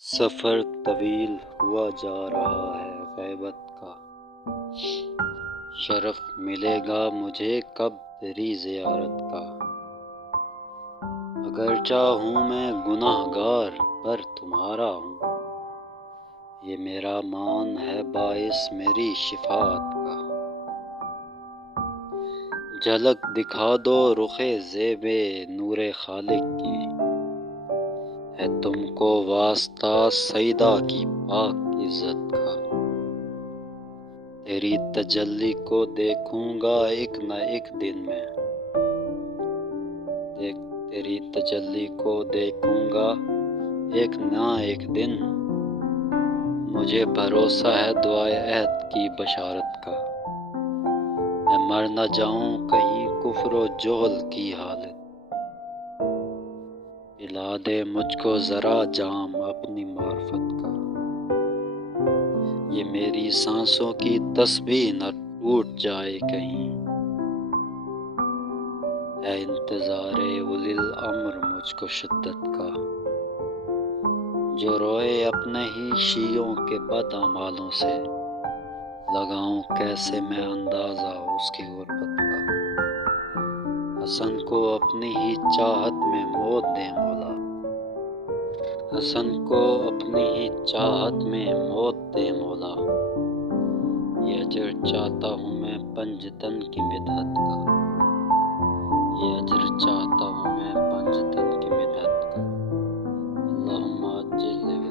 سفر طویل ہوا جا رہا ہے غیبت کا، شرف ملے گا مجھے کب تیری زیارت کا۔ اگر چاہوں میں گناہ گار پر تمہارا ہوں، یہ میرا مان ہے باعث میری شفاعت کا۔ جھلک دکھا دو رخ زیب نور خالق کی، ہے تم کو واسطہ سیدہ کی پاک عزت کا۔ تیری تجلی کو دیکھوں گا ایک نہ ایک دن میں، تیری تجلی کو دیکھوں گا ایک نہ ایک دن، مجھے بھروسہ ہے دعائے عہد کی بشارت کا۔ میں مر نہ جاؤں کہیں کفر و جہل کی حالت، پلا دے مجھ کو ذرا جام اپنی معرفت کا۔ یہ میری سانسوں کی تسبیح نہ ٹوٹ جائے کہیں، ہے انتظار اولی الامر مجھ کو شدت کا۔ جو روئے اپنے ہی شیعوں کے بد اعمالوں سے، لگاؤں کیسے میں اندازہ اس کی غربت کا۔ حسن کو اپنی ہی چاہت میں موت دے مولا، حسن کو اپنی ہی چاہت میں موت دے مولا۔ یہ اجر چاہتا ہوں میں پنجتن کی مدحت کا، یہ اجر چاہتا ہوں میں پنجتن کی مدحت کا۔ اللہم عجل